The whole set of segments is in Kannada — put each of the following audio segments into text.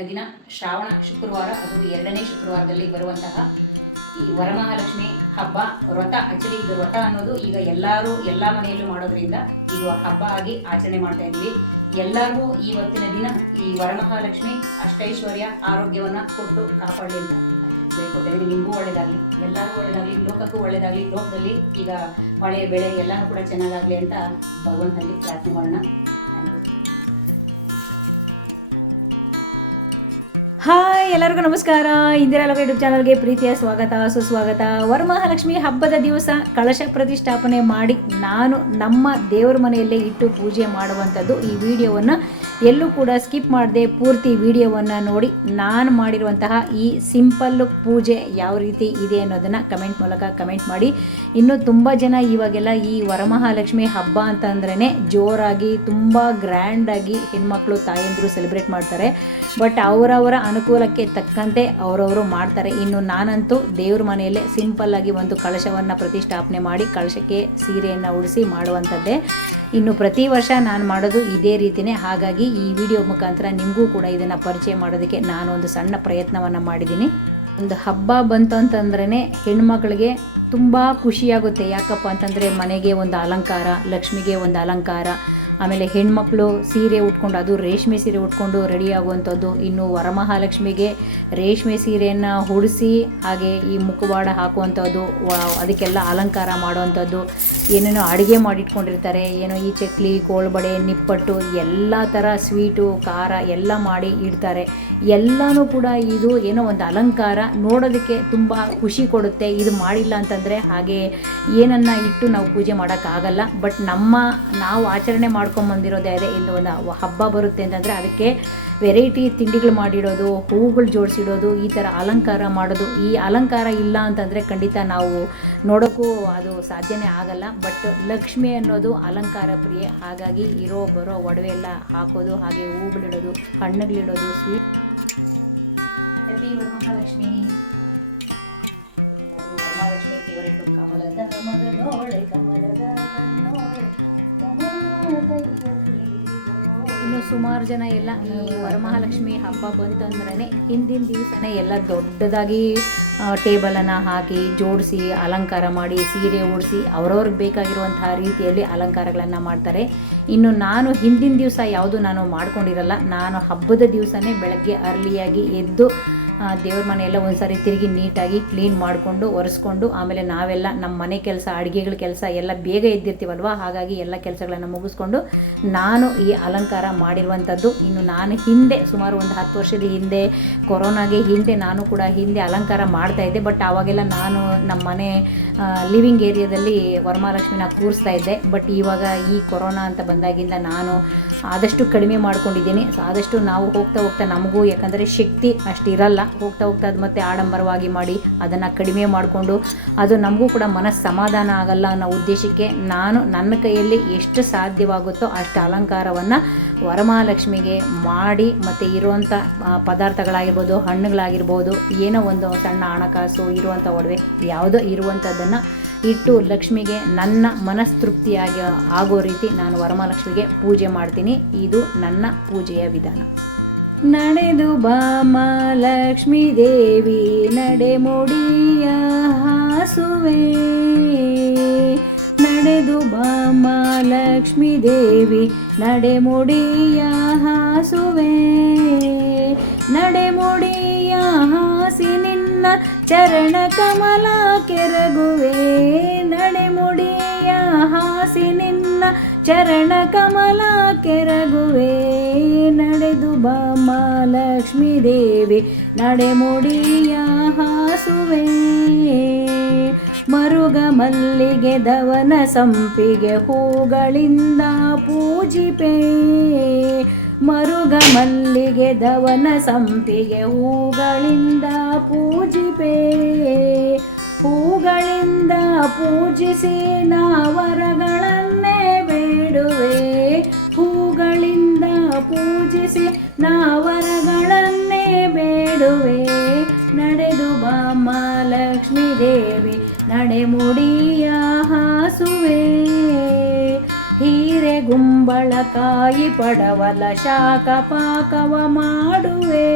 ಇವತ್ತಿನ ದಿನ ಶ್ರಾವಣ ಶುಕ್ರವಾರ, ಅದು 2ನೇ ಶುಕ್ರವಾರದಲ್ಲಿ ಬರುವಂತಹ ಈ ವರಮಹಾಲಕ್ಷ್ಮಿ ಹಬ್ಬ ವ್ರತ. ಆಕ್ಚುಲಿ ಇದು ವ್ರತ ಅನ್ನೋದು ಈಗ ಎಲ್ಲ ಮನೆಯಲ್ಲೂ ಮಾಡೋದ್ರಿಂದ ಇದು ಹಬ್ಬ ಆಗಿ ಆಚರಣೆ ಮಾಡ್ತಾ ಇದ್ದೀವಿ. ಎಲ್ಲರಿಗೂ ಇವತ್ತಿನ ದಿನ ಈ ವರಮಹಾಲಕ್ಷ್ಮಿ ಅಷ್ಟೈಶ್ವರ್ಯ ಆರೋಗ್ಯವನ್ನ ಕೊಟ್ಟು ಕಾಪಾಡಲಿ ಅಂತ ಹೇಳ್ಕೊಟ್ಟಿದ್ದೀನಿ. ನಿಮಗೂ ಒಳ್ಳೇದಾಗಲಿ, ಎಲ್ಲರಿಗೂ ಒಳ್ಳೇದಾಗಲಿ, ಲೋಕಕ್ಕೂ ಒಳ್ಳೇದಾಗಲಿ. ಲೋಕದಲ್ಲಿ ಈಗ ಮಳೆ ಬೆಳೆ ಎಲ್ಲನೂ ಕೂಡ ಚೆನ್ನಾಗಾಗಲಿ ಅಂತ ಭಗವಂತನಲ್ಲಿ ಪ್ರಾರ್ಥನೆ ಮಾಡೋಣ. ಹಾಯ್, ಎಲ್ಲರಿಗೂ ನಮಸ್ಕಾರ. ಇಂದಿರಾ ಲೋಕ ಯೂಟ್ಯೂಬ್ ಚಾನಲ್ಗೆ ಪ್ರೀತಿಯ ಸ್ವಾಗತ, ಸುಸ್ವಾಗತ. ವರಮಹಾಲಕ್ಷ್ಮಿ ಹಬ್ಬದ ದಿವಸ ಕಳಶ ಪ್ರತಿಷ್ಠಾಪನೆ ಮಾಡಿ ನಾನು ನಮ್ಮ ದೇವರ ಮನೆಯಲ್ಲೇ ಇಟ್ಟು ಪೂಜೆ ಮಾಡುವಂಥದ್ದು. ಈ ವಿಡಿಯೋವನ್ನು ಎಲ್ಲೂ ಕೂಡ ಸ್ಕಿಪ್ ಮಾಡದೆ ಪೂರ್ತಿ ವಿಡಿಯೋವನ್ನು ನೋಡಿ ನಾನು ಮಾಡಿರುವಂತಹ ಈ ಸಿಂಪಲ್ ಪೂಜೆ ಯಾವ ರೀತಿ ಇದೆ ಅನ್ನೋದನ್ನು ಕಮೆಂಟ್ ಮೂಲಕ ಕಮೆಂಟ್ ಮಾಡಿ. ಇನ್ನು ತುಂಬ ಜನ ಇವಾಗೆಲ್ಲ ಈ ವರಮಹಾಲಕ್ಷ್ಮಿ ಹಬ್ಬ ಅಂತಂದ್ರೇ ಜೋರಾಗಿ ತುಂಬ ಗ್ರ್ಯಾಂಡಾಗಿ ಹೆಣ್ಮಕ್ಳು ತಾಯಂದಿರು ಸೆಲೆಬ್ರೇಟ್ ಮಾಡ್ತಾರೆ. ಬಟ್ ಅವರವರ ಅನುಕೂಲಕ್ಕೆ ತಕ್ಕಂತೆ ಅವರವರು ಮಾಡ್ತಾರೆ. ಇನ್ನು ನಾನಂತೂ ದೇವ್ರ ಮನೆಯಲ್ಲೇ ಸಿಂಪಲ್ಲಾಗಿ ಒಂದು ಕಳಶವನ್ನು ಪ್ರತಿಷ್ಠಾಪನೆ ಮಾಡಿ ಕಳಶಕ್ಕೆ ಸೀರೆಯನ್ನು ಉಡಿಸಿ ಮಾಡುವಂಥದ್ದೇ. ಇನ್ನು ಪ್ರತಿ ವರ್ಷ ನಾನು ಮಾಡೋದು ಇದೇ ರೀತಿಯೇ. ಹಾಗಾಗಿ ಈ ವಿಡಿಯೋ ಮುಖಾಂತರ ನಿಮಗೂ ಕೂಡ ಇದನ್ನು ಪರಿಚಯ ಮಾಡೋದಕ್ಕೆ ನಾನು ಒಂದು ಸಣ್ಣ ಪ್ರಯತ್ನವನ್ನು ಮಾಡಿದ್ದೀನಿ. ಒಂದು ಹಬ್ಬ ಬಂತು ಅಂತಂದ್ರೇ ಹೆಣ್ಮಕ್ಳಿಗೆ ತುಂಬ ಖುಷಿಯಾಗುತ್ತೆ. ಯಾಕಪ್ಪ ಅಂತಂದರೆ ಮನೆಗೆ ಒಂದು ಅಲಂಕಾರ, ಲಕ್ಷ್ಮಿಗೆ ಒಂದು ಅಲಂಕಾರ, ಆಮೇಲೆ ಹೆಣ್ಮಕ್ಳು ಸೀರೆ ಉಟ್ಕೊಂಡು, ಅದು ರೇಷ್ಮೆ ಸೀರೆ ಉಟ್ಕೊಂಡು ರೆಡಿ ಆಗುವಂಥದ್ದು. ಇನ್ನು ವರಮಹಾಲಕ್ಷ್ಮಿಗೆ ರೇಷ್ಮೆ ಸೀರೆಯನ್ನು ಉಡಿಸಿ ಹಾಗೆ ಈ ಮುಖವಾಡ ಹಾಕುವಂಥದ್ದು, ಅದಕ್ಕೆಲ್ಲ ಅಲಂಕಾರ ಮಾಡುವಂಥದ್ದು. ಏನೇನೋ ಅಡುಗೆ ಮಾಡಿಟ್ಕೊಂಡಿರ್ತಾರೆ, ಏನೋ ಈ ಚಕ್ಲಿ, ಕೋಳ್ಬಡೆ, ನಿಪ್ಪಟ್ಟು ಎಲ್ಲ ಥರ ಸ್ವೀಟು, ಖಾರ ಎಲ್ಲ ಮಾಡಿ ಇಡ್ತಾರೆ. ಎಲ್ಲನೂ ಕೂಡ ಇದು ಏನೋ ಒಂದು ಅಲಂಕಾರ, ನೋಡೋದಕ್ಕೆ ತುಂಬ ಖುಷಿ ಕೊಡುತ್ತೆ. ಇದು ಮಾಡಿಲ್ಲ ಅಂತಂದರೆ ಹಾಗೆ ಏನನ್ನ ಇಟ್ಟು ನಾವು ಪೂಜೆ ಮಾಡೋಕ್ಕಾಗಲ್ಲ. ಬಟ್ ನಾವು ಆಚರಣೆ ಮಾಡ್ಕೊಂಬಂದಿರೋದೇ ಅದೇ. ಇಂದು ಒಂದು ಹಬ್ಬ ಬರುತ್ತೆ ಅಂತಂದರೆ ಅದಕ್ಕೆ ವೆರೈಟಿ ತಿಂಡಿಗಳು ಮಾಡಿಡೋದು, ಹೂಗಳು ಜೋಡಿಸಿಡೋದು, ಈ ಥರ ಅಲಂಕಾರ ಮಾಡೋದು. ಈ ಅಲಂಕಾರ ಇಲ್ಲ ಅಂತಂದರೆ ಖಂಡಿತ ನಾವು ನೋಡೋಕ್ಕೂ ಅದು ಸಾಧ್ಯನೇ ಆಗಲ್ಲ. ಬಟ್ ಲಕ್ಷ್ಮಿ ಅನ್ನೋದು ಅಲಂಕಾರ ಪ್ರಿಯೆ. ಹಾಗಾಗಿ ಇರೋ ಬರೋ ಒಡವೆ ಎಲ್ಲ ಹಾಕೋದು, ಹಾಗೆ ಹೂಗಳಿಡೋದು, ಹಣ್ಣುಗಳಿಡೋದು, ಸ್ವೀಟ್. ವರಮಹಾಲಕ್ಷ್ಮಿ ವರಮಹಾಲಕ್ಷ್ಮಿ ಫೇವರೇಟ್. ಕಮಲದ ಮಗನೋಳೆ ಕಮಲದ ಕಣ್ಣೋಳೆ ಇನ್ನು ಸುಮಾರು ಜನ ಎಲ್ಲ ಈ ವರಮಹಾಲಕ್ಷ್ಮಿ ಹಬ್ಬ ಬಂತಂದ್ರೇ ಹಿಂದಿನ ದಿವಸನೇ ಎಲ್ಲ ದೊಡ್ಡದಾಗಿ ಟೇಬಲನ್ನು ಹಾಕಿ ಜೋಡಿಸಿ ಅಲಂಕಾರ ಮಾಡಿ ಸೀರೆ ಉಡಿಸಿ ಅವ್ರವ್ರಿಗೆ ಬೇಕಾಗಿರುವಂತಹ ರೀತಿಯಲ್ಲಿ ಅಲಂಕಾರಗಳನ್ನು ಮಾಡ್ತಾರೆ. ಇನ್ನು ನಾನು ಹಿಂದಿನ ದಿವಸ ಯಾವುದು ನಾನು ಮಾಡ್ಕೊಂಡಿರಲ್ಲ. ನಾನು ಹಬ್ಬದ ದಿವಸನೇ ಬೆಳಗ್ಗೆ ಅರ್ಲಿಯಾಗಿ ಎದ್ದು ದೇವ್ರ ಮನೆಯೆಲ್ಲ ಒಂದು ಸಾರಿ ತಿರುಗಿ ನೀಟಾಗಿ ಕ್ಲೀನ್ ಮಾಡಿಕೊಂಡು ಒರೆಸ್ಕೊಂಡು, ಆಮೇಲೆ ನಾವೆಲ್ಲ ನಮ್ಮ ಮನೆ ಕೆಲಸ, ಅಡುಗೆಗಳ ಕೆಲಸ ಎಲ್ಲ ಬೇಗ ಎದ್ದಿರ್ತೀವಲ್ವ, ಹಾಗಾಗಿ ಎಲ್ಲ ಕೆಲಸಗಳನ್ನು ಮುಗಿಸ್ಕೊಂಡು ನಾನು ಈ ಅಲಂಕಾರ ಮಾಡಿರುವಂಥದ್ದು. ಇನ್ನು ನಾನು ಹಿಂದೆ ಸುಮಾರು ಒಂದು 10 ವರ್ಷದ ಹಿಂದೆ, ಕೊರೋನಾಗೆ ಹಿಂದೆ ನಾನು ಕೂಡ ಹಿಂದೆ ಅಲಂಕಾರ ಮಾಡ್ತಾಯಿದ್ದೆ. ಬಟ್ ಆವಾಗೆಲ್ಲ ನಾನು ನಮ್ಮ ಮನೆ ಲಿವಿಂಗ್ ಏರಿಯಾದಲ್ಲಿ ವರಮಹಾಲಕ್ಷ್ಮಿನ ಕೂರಿಸ್ತಾ ಇದ್ದೆ. ಬಟ್ ಇವಾಗ ಈ ಕೊರೋನಾ ಅಂತ ಬಂದಾಗಿಂದ ನಾನು ಆದಷ್ಟು ಕಡಿಮೆ ಮಾಡ್ಕೊಂಡಿದ್ದೀನಿ. ಸೊ ಆದಷ್ಟು ನಾವು ಹೋಗ್ತಾ ನಮಗೂ ಯಾಕಂದರೆ ಶಕ್ತಿ ಅಷ್ಟಿರಲ್ಲ, ಹೋಗ್ತಾ ಅದು ಮತ್ತೆ ಆಡಂಬರವಾಗಿ ಮಾಡಿ ಅದನ್ನು ಕಡಿಮೆ ಮಾಡಿಕೊಂಡು ಅದು ನಮಗೂ ಕೂಡ ಮನಸ್ಸು ಸಮಾಧಾನ ಆಗಲ್ಲ ಅನ್ನೋ ಉದ್ದೇಶಕ್ಕೆ ನಾನು ನನ್ನ ಕೈಯಲ್ಲಿ ಎಷ್ಟು ಸಾಧ್ಯವಾಗುತ್ತೋ ಅಷ್ಟು ಅಲಂಕಾರವನ್ನು ವರಮಹಾಲಕ್ಷ್ಮಿಗೆ ಮಾಡಿ, ಮತ್ತು ಇರುವಂಥ ಪದಾರ್ಥಗಳಾಗಿರ್ಬೋದು, ಹಣ್ಣುಗಳಾಗಿರ್ಬೋದು, ಏನೋ ಒಂದು ಸಣ್ಣ ಹಣಕಾಸು, ಇರುವಂಥ ಒಡವೆ ಯಾವುದೋ ಇರುವಂಥದ್ದನ್ನು ಇಟ್ಟು ಲಕ್ಷ್ಮಿಗೆ ನನ್ನ ಮನಸ್ತೃಪ್ತಿಯಾಗಿ ಆಗೋ ರೀತಿ ನಾನು ವರಮಹಾಲಕ್ಷ್ಮಿಗೆ ಪೂಜೆ ಮಾಡ್ತೀನಿ. ಇದು ನನ್ನ ಪೂಜೆಯ ವಿಧಾನ. ನಡೆದು ಬಾಮ ಲಕ್ಷ್ಮೀ ದೇವಿ ನಡೆ ಮುಡಿಯ ಹಾಸುವೆ, ನಡೆದು ಬಾಮ ಲಕ್ಷ್ಮೀ ದೇವಿ ನಡೆ ಮುಡಿಯ ಹಾಸುವೆ, ನಡೆ ಮುಡಿಯ ಹಾಸಿ ನಿನ್ನ ಚರಣ ಕಮಲ ಕೆರಗುವೆ, ನಡೆ ಮುಡಿಯ ಹಾಸಿ ನಿನ್ನ ಚರಣ ಕಮಲ ಕೆರಗುವೆ, ನಡೆದು ಬಾಮ ಲಕ್ಷ್ಮೀ ದೇವಿ ನಡೆ ಮುಡಿಯ ಹಾಸುವೆ, ಮರುಗ ಮಲ್ಲಿಗೆ ದವನ ಸಂಪಿಗೆ ಹೂಗಳಿಂದ ಪೂಜಿಪೆ, ಮರುಗ ಮಲ್ಲಿಗೆ ದವನ ಸಂಪಿಗೆ ಹೂಗಳಿಂದ ಪೂಜಿಪೆ, ಹೂಗಳಿಂದ ಪೂಜಿಸಿ ನಾವರಗಳನ್ನೇ ಬೇಡುವೆ, ಹೂಗಳಿಂದ ಪೂಜಿಸಿ ನಾವರಗಳನ್ನೇ ಬೇಡುವೆ, ನಡೆದು ಬಾಮ ಲಕ್ಷ್ಮೀ ದೇವಿ ನಡೆ ಮುಡಿಯ ಹಾಸುವೆ, ಹೀರೆ ಗುಂಬಳಕಾಯಿ ಪಡವಲ ಶಾಖ ಪಾಕವ ಮಾಡುವೆ,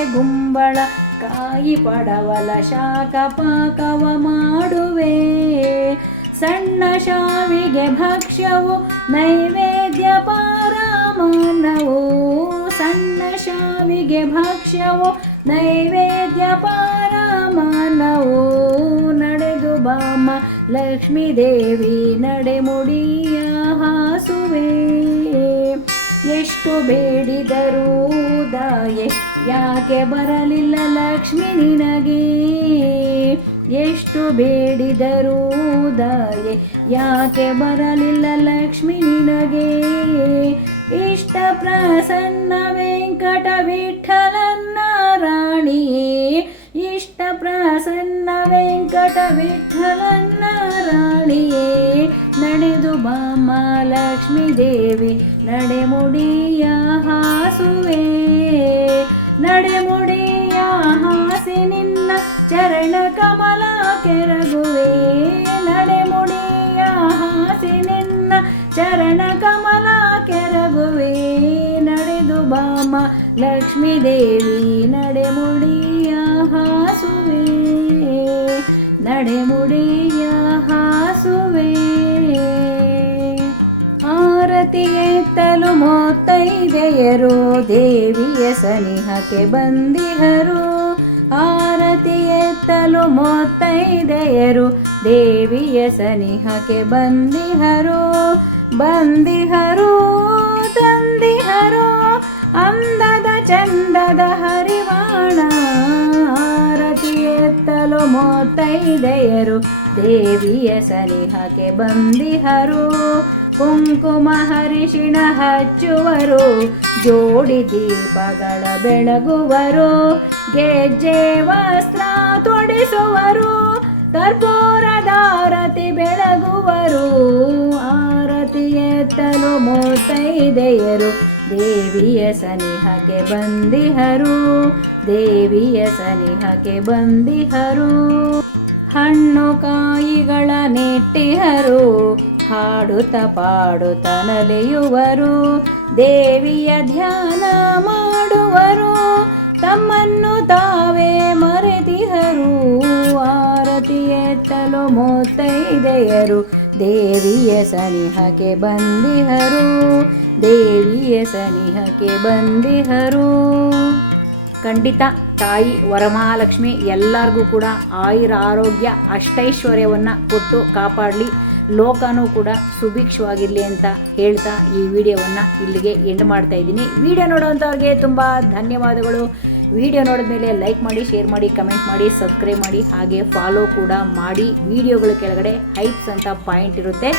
ಶಾವಿಗೆ ಗುಂಬಳ ಕಾಯಿ ಪಡವಲ ಶಾಖ ಪಾಕವ ಮಾಡುವೆ. ಸಣ್ಣ ಶಾವಿಗೆ ಭಕ್ಷ್ಯವು ನೈವೇದ್ಯ ಪಾರಮಾನವು. ಸಣ್ಣ ಶಾವಿಗೆ ಭಕ್ಷ್ಯವು ನೈವೇದ್ಯ ಪಾರಮಾನವು. ನಡೆದು ಬಾಮ ಲಕ್ಷ್ಮೀ ದೇವಿ ನಡೆಮುಡಿಯ ಹಾಸುವೆ. ಎಷ್ಟು ಬೇಡಿದರೂ ದಯೆ ಯಾಕೆ ಬರಲಿಲ್ಲ ಲಕ್ಷ್ಮಿ ನಿನಗೆ. ಎಷ್ಟು ಬೇಡಿದರೂ ದಯೆ ಯಾಕೆ ಬರಲಿಲ್ಲ ಲಕ್ಷ್ಮಿ ನಿನಗೆ. ಇಷ್ಟ ಪ್ರಸನ್ನ ವೆಂಕಟ ವಿಠಲನ್ನ ರಾಣಿಯೇ. ಇಷ್ಟ ಪ್ರಸನ್ನ ವೆಂಕಟ ವಿಠಲನ್ನ ರಾಣಿಯೇ. ನಡೆದು ಬಾಮ ಲಕ್ಷ್ಮೀ ದೇವಿ ನಡೆಮುಡಿಯ ಹಾಸುವೆ. ನಡೆಮುಡಿಯ ಹಾಸಿ ನಿನ್ನ ಚರಣ ಕಮಲ ಕೆರಗುವೆ. ನಡೆಮುಡಿಯ ಹಾಸಿ ನಿನ್ನ ಚರಣ ಕಮಲ ಕೆರಗುವೆ. ನಡೆದು ಬಾಮ ಲಕ್ಷ್ಮೀ ದೇವಿ ನಡೆಮುಡಿಯ ಹಾಸುವೆ. ನಡೆಮುಡಿಯ ಹಾಸುವೆ. ಆರತಿ ಎತ್ತಲು ಮೊತ್ತೈದೆಯರು ದೇವಿಯ ಸನಿಹಕ್ಕೆ ಬಂದಿಹರು. ಆರತಿ ಎತ್ತಲು ಮೊತ್ತೈದೆಯರು ದೇವಿಯ ಸನಿಹಕ್ಕೆ ಬಂದಿಹರು. ಬಂದಿಹರು ತಂದಿಹರು ಅಂದದ ಚಂದದ ಹರಿವಾಣ. ಆರತಿ ಎತ್ತಲು ಮೊತ್ತೈದೆಯರು ದೇವಿಯ ಸನಿಹಕ್ಕೆ ಬಂದಿಹರು. ಕುಂಕುಮ ಹರಿಶಿಣ ಹಚ್ಚುವರು ಜೋಡಿ ದೀಪಗಳ ಬೆಳಗುವರು. ಗೆಜ್ಜೆ ವಸ್ತ್ರ ತೊಡಿಸುವರು ಕರ್ಪೂರದಾರತಿ ಬೆಳಗುವರು. ಆರತಿ ಎತ್ತಲು ಮೊತ್ತೈದೆಯರು ದೇವಿಯ ಸನಿಹಕ್ಕೆ ಬಂದಿಹರು. ದೇವಿಯ ಸನಿಹಕ್ಕೆ ಬಂದಿಹರು. ಹಣ್ಣು ಕಾಯಿಗಳ ನೆಟ್ಟಿಹರು ಹಾಡುತ್ತ ಪಾಡುತ್ತ ನಲಿಯುವರು. ದೇವಿಯ ಧ್ಯಾನ ಮಾಡುವರು ತಮ್ಮನ್ನು ತಾವೇ ಮರೆತಿಹರು. ಆರತಿ ಎತ್ತಲು ಮೊತ್ತೈದೆಯರು ದೇವಿಯ ಸನಿಹಕ್ಕೆ ಬಂದಿಹರು. ದೇವಿಯ ಸನಿಹಕ್ಕೆ ಬಂದಿಹರು. ಖಂಡಿತ ತಾಯಿ ವರಮಹಾಲಕ್ಷ್ಮಿ ಎಲ್ಲರಿಗೂ ಕೂಡ ಆಯುರ ಆರೋಗ್ಯ ಅಷ್ಟೈಶ್ವರ್ಯವನ್ನು ಕೊಟ್ಟು ಕಾಪಾಡಲಿ. ಲೋಕನೂ ಕೂಡ ಸುಭಿಕ್ಷವಾಗಿರಲಿ ಅಂತ ಹೇಳ್ತಾ ಈ ವಿಡಿಯೋವನ್ನು ಇಲ್ಲಿಗೆ ಎಂಡ್ ಮಾಡ್ತಾ ಇದ್ದೀನಿ. ವಿಡಿಯೋ ನೋಡೋವಂಥವ್ರಿಗೆ ತುಂಬ ಧನ್ಯವಾದಗಳು. ವಿಡಿಯೋ ನೋಡಿದ್ಮೇಲೆ ಲೈಕ್ ಮಾಡಿ, ಶೇರ್ ಮಾಡಿ, ಕಮೆಂಟ್ ಮಾಡಿ, ಸಬ್ಸ್ಕ್ರೈಬ್ ಮಾಡಿ, ಹಾಗೆ ಫಾಲೋ ಕೂಡ ಮಾಡಿ. ವಿಡಿಯೋಗಳ ಕೆಳಗಡೆ ಹೈಪ್ಸ್ ಅಂತ ಪಾಯಿಂಟ್ ಇರುತ್ತೆ,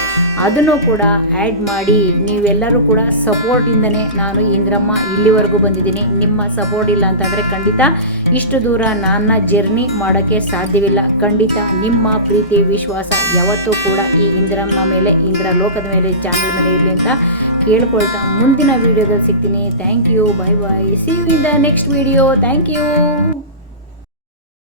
ಅದನ್ನು ಕೂಡ ಆ್ಯಡ್ ಮಾಡಿ. ನೀವೆಲ್ಲರೂ ಕೂಡ ಸಪೋರ್ಟಿಂದನೇ ನಾನು ಇಂದ್ರಮ್ಮ ಇಲ್ಲಿವರೆಗೂ ಬಂದಿದ್ದೀನಿ. ನಿಮ್ಮ ಸಪೋರ್ಟ್ ಇಲ್ಲ ಅಂತಂದರೆ ಖಂಡಿತ ಇಷ್ಟು ದೂರ ನನ್ನ ಜರ್ನಿ ಮಾಡೋಕ್ಕೆ ಸಾಧ್ಯವಿಲ್ಲ. ಖಂಡಿತ ನಿಮ್ಮ ಪ್ರೀತಿ ವಿಶ್ವಾಸ ಯಾವತ್ತೂ ಕೂಡ ಈ ಇಂದ್ರಮ್ಮ ಮೇಲೆ, ಇಂದ್ರ ಲೋಕದ ಮೇಲೆ, ಚಾನಲ್ ಮೇಲೆ ಇರಲಿ ಅಂತ ಕೇಳ್ಕೊಳ್ತಾ ಮುಂದಿನ ವಿಡಿಯೋದಲ್ಲಿ ಸಿಗ್ತೀನಿ. Thank you. Bye bye. See you in the next video. Thank you.